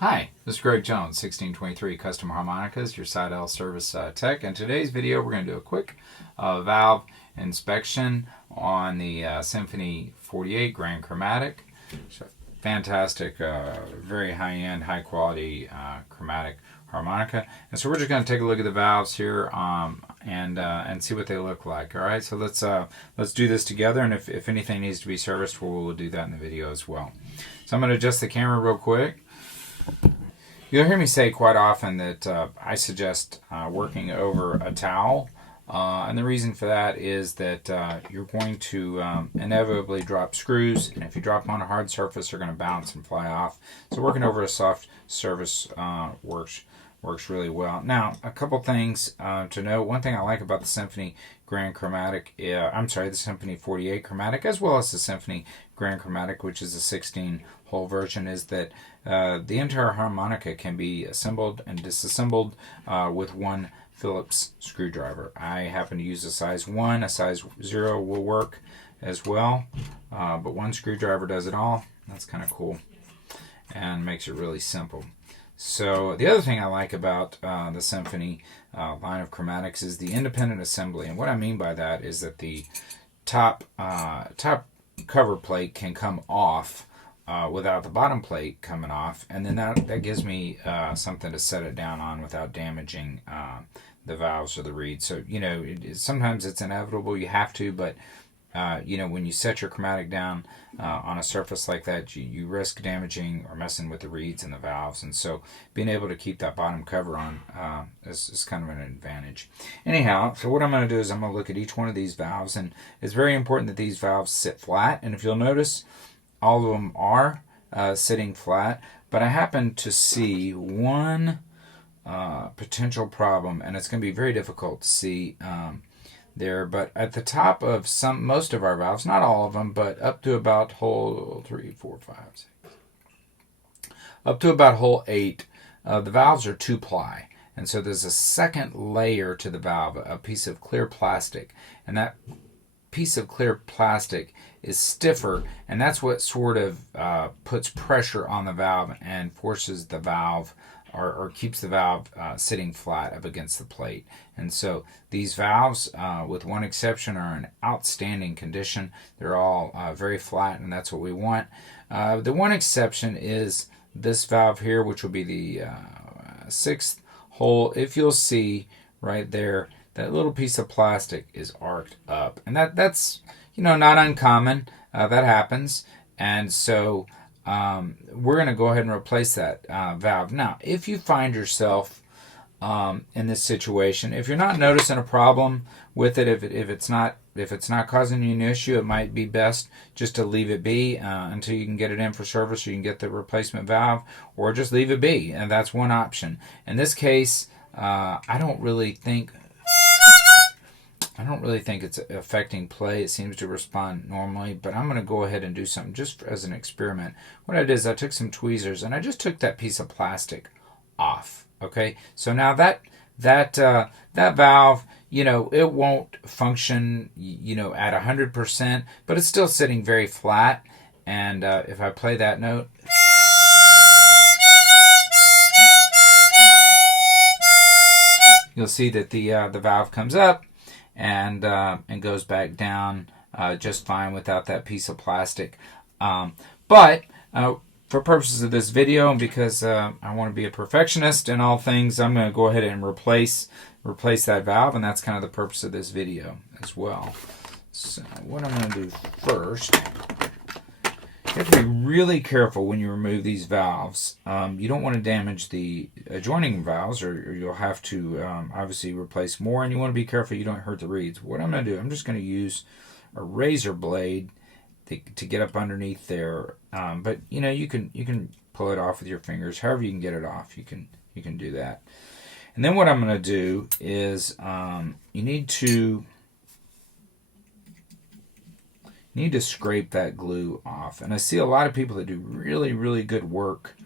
Hi, this is Greg Jones, 1623 Custom Harmonicas, your Seydel service tech. In today's video, we're going to do a quick valve inspection on the Symphony 48 Grand Chromatic. It's a fantastic, very high-end, high-quality chromatic harmonica. And so we're just going to take a look at the valves here and see what they look like. All right, so let's do this together, and if anything needs to be serviced, we'll do that in the video as well. So I'm going to adjust the camera real quick. You'll hear me say quite often that I suggest working over a towel, and the reason for that is that you're going to inevitably drop screws, and if you drop them on a hard surface, they're going to bounce and fly off. So working over a soft surface works really well. Now, a couple things to know. One thing I like about the Symphony Grand Chromatic, the Symphony 48 Chromatic, as well as the Symphony Grand Chromatic, which is a 16-hole version, is that the entire harmonica can be assembled and disassembled with one Phillips screwdriver. I happen to use a size 1, a size 0 will work as well, but one screwdriver does it all. That's kind of cool and makes it really simple. So the other thing I like about the Symphony line of chromatics is the independent assembly, and what I mean by that is that the top cover plate can come off without the bottom plate coming off, and then that gives me something to set it down on without damaging the valves or the reeds. So sometimes it's inevitable, you have to, but when you set your chromatic down on a surface like that, you risk damaging or messing with the reeds and the valves, and so being able to keep that bottom cover on is kind of an advantage. Anyhow, so what I'm going to do is I'm going to look at each one of these valves, and it's very important that these valves sit flat, and if you'll notice, all of them are sitting flat, but I happen to see one potential problem, and it's going to be very difficult to see there, but at the top of most of our valves, not all of them, but up to about hole 3, 4, 5, 6, up to about hole 8, the valves are 2-ply, and so there's a second layer to the valve, a piece of clear plastic, and that piece of clear plastic is stiffer, and that's what sort of puts pressure on the valve and forces the valve or keeps the valve sitting flat up against the plate. And so these valves, with one exception, are in outstanding condition. They're all very flat, and that's what we want. The one exception is this valve here, which will be the 6th hole. If you'll see right there, that little piece of plastic is arced up, and that's not uncommon. That happens, and so we're going to go ahead and replace that valve. Now, if you find yourself in this situation, if you're not noticing a problem with it, if it's not causing you an issue, it might be best just to leave it be until you can get it in for service, or you can get the replacement valve, or just leave it be, and that's one option. In this case, I don't really think it's affecting play. It seems to respond normally, but I'm going to go ahead and do something just as an experiment. What I did is I took some tweezers and I just took that piece of plastic off. Okay, so now that valve, it won't function, at 100%, but it's still sitting very flat. And if I play that note, you'll see that the valve comes up and goes back down just fine without that piece of plastic. But for purposes of this video, and because I want to be a perfectionist in all things, I'm going to go ahead and replace that valve, and that's kind of the purpose of this video as well. So what I'm going to do first, you have to be really careful when you remove these valves. You don't want to damage the adjoining valves, or you'll have to obviously replace more, and you want to be careful you don't hurt the reeds. What I'm going to do, I'm just going to use a razor blade to get up underneath there, but you can pull it off with your fingers. However you can get it off, you can do that. And then what I'm going to do is you need to scrape that glue off. And I see a lot of people that do really, really good work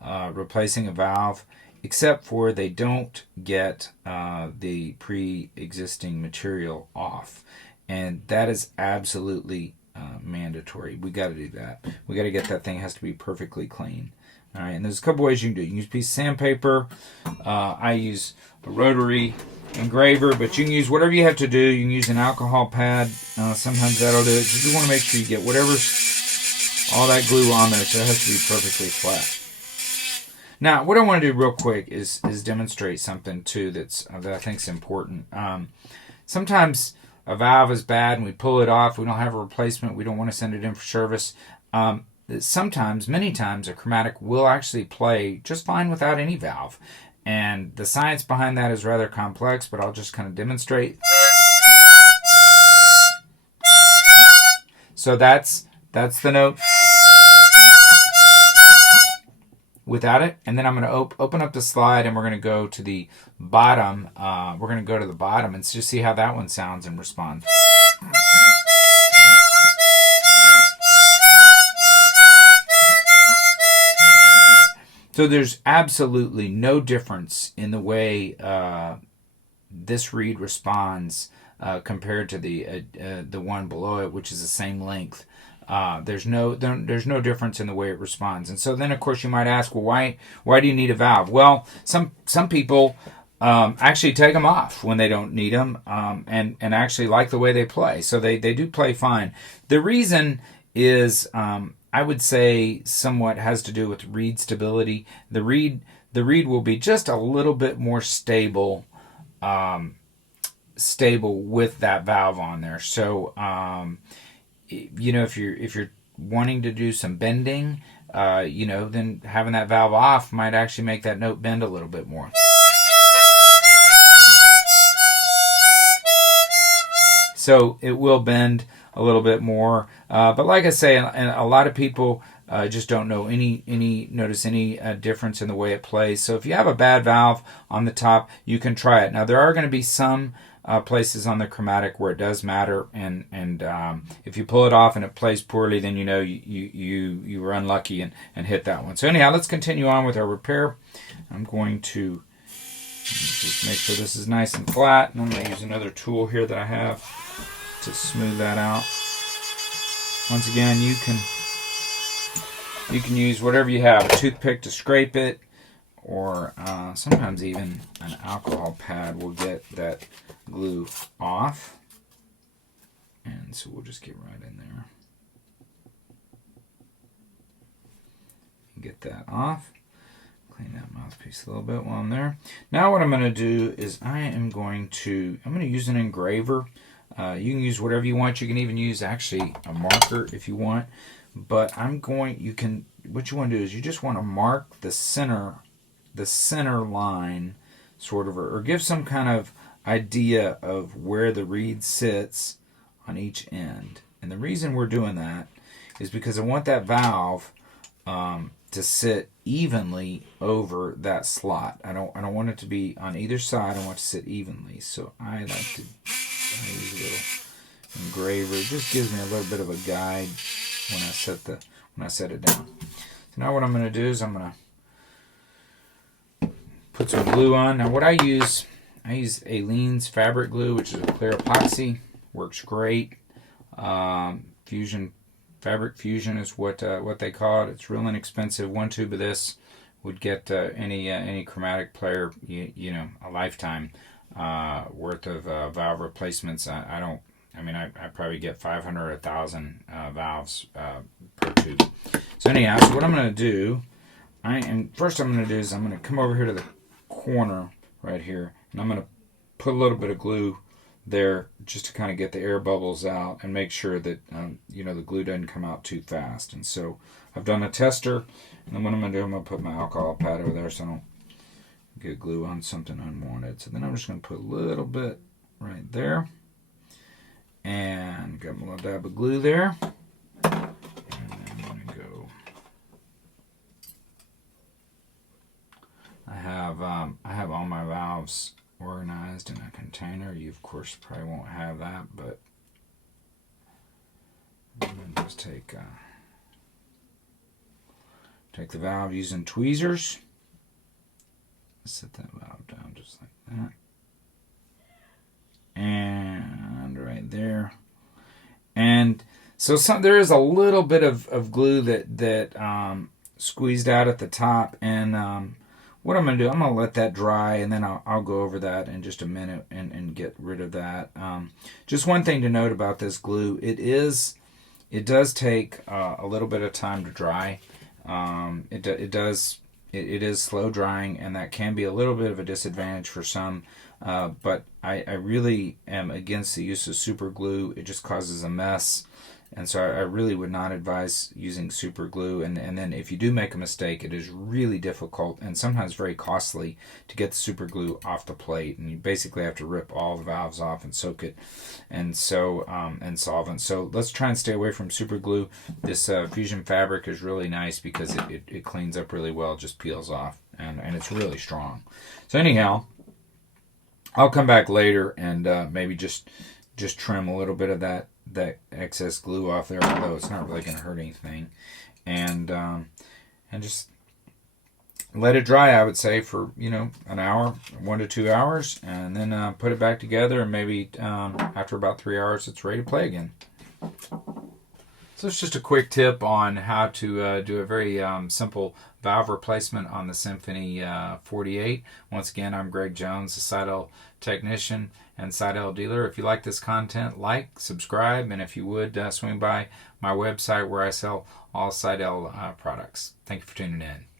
replacing a valve, except for they don't get the pre-existing material off. And that is absolutely mandatory. We got to do that. We got to get that thing, has to be perfectly clean. All right, and there's a couple ways you can do it. You can use a piece of sandpaper. I use a rotary engraver, but you can use whatever you have to do. You can use an alcohol pad. Sometimes that'll do it. You just want to make sure you get whatever's all that glue on there, so it has to be perfectly flat. Now, what I want to do real quick is demonstrate something too that I think is important. Sometimes a valve is bad and we pull it off. We don't have a replacement. We don't want to send it in for service. Sometimes, many times, a chromatic will actually play just fine without any valve. And the science behind that is rather complex, but I'll just kind of demonstrate. So that's the note without it. And then I'm going to open up the slide and we're going to go to the bottom. We're going to go to the bottom and just see how that one sounds and responds. So there's absolutely no difference in the way this reed responds compared to the one below it, which is the same length. There's no difference in the way it responds. And so then, of course, you might ask, well, why do you need a valve? Well, some people actually take them off when they don't need them, and actually like the way they play. So they do play fine. The reason is, I would say, somewhat has to do with reed stability. The reed will be just a little bit more stable with that valve on there. So if you're wanting to do some bending, then having that valve off might actually make that note bend a little bit more. So it will bend a little bit more, but like I say, and a lot of people just don't know notice any difference in the way it plays. So if you have a bad valve on the top, you can try it. Now there are going to be some places on the chromatic where it does matter, and if you pull it off and it plays poorly, then you were unlucky and hit that one. So anyhow, let's continue on with our repair. I'm going to just make sure this is nice and flat, and I'm going to use another tool here that I have to smooth that out. Once again, you can use whatever you have, a toothpick to scrape it, or sometimes even an alcohol pad will get that glue off. And so we'll just get right in there and get that off. Clean that mouthpiece a little bit while I'm there. Now what I'm going to do is I'm going to use an engraver. You can use whatever you want. You can even use actually a marker if you want. But what you want to do is you just want to mark the center line, sort of, or give some kind of idea of where the reed sits on each end. And the reason we're doing that is because I want that valve to sit evenly over that slot. I don't want it to be on either side. I want it to sit evenly. So I like to use a little engraver. It just gives me a little bit of a guide when I set it down. So now what I'm going to do is I'm going to put some glue on. Now what I use Aleene's fabric glue, which is a clear epoxy. Works great. Fabric fusion is what they call it. It's real inexpensive. One tube of this would get any chromatic player a lifetime worth of valve replacements. I probably get 500 or 1,000 valves per tube. So anyhow, so what I'm going to do, I'm going to come over here to the corner right here, and I'm going to put a little bit of glue there just to kind of get the air bubbles out and make sure that the glue doesn't come out too fast. And so I've done a tester, and then what I'm going to do, I'm going to put my alcohol pad over there so I don't get glue on something unwanted. So then I'm just going to put a little bit right there, and got my little dab of glue there, and then I'm going to go. I have all my valves organized in a container. You of course probably won't have that, but I'm going to just take the valve using tweezers. Set that valve down just like that, and right there. And so there is a little bit of glue that squeezed out at the top, and what I'm going to do, I'm going to let that dry, and then I'll go over that in just a minute and get rid of that. Just one thing to note about this glue, it does take a little bit of time to dry. It is slow drying, and that can be a little bit of a disadvantage for some. But I really am against the use of super glue. It just causes a mess. And so I really would not advise using super glue. And then if you do make a mistake, it is really difficult and sometimes very costly to get the super glue off the plate. And you basically have to rip all the valves off and soak it and solvent. So let's try and stay away from super glue. This Fusion fabric is really nice because it cleans up really well, just peels off, and it's really strong. So anyhow, I'll come back later and maybe just trim a little bit of that excess glue off there, although it's not really going to hurt anything, and just let it dry, I would say, for an hour, 1 to 2 hours, and then put it back together, and maybe after about 3 hours it's ready to play again. So it's just a quick tip on how to do a very simple valve replacement on the Symphony 48. Once again, I'm Greg Jones, the Seydel technician and Seydel dealer. If you like this content, like, subscribe, and if you would, swing by my website where I sell all Seydel products. Thank you for tuning in.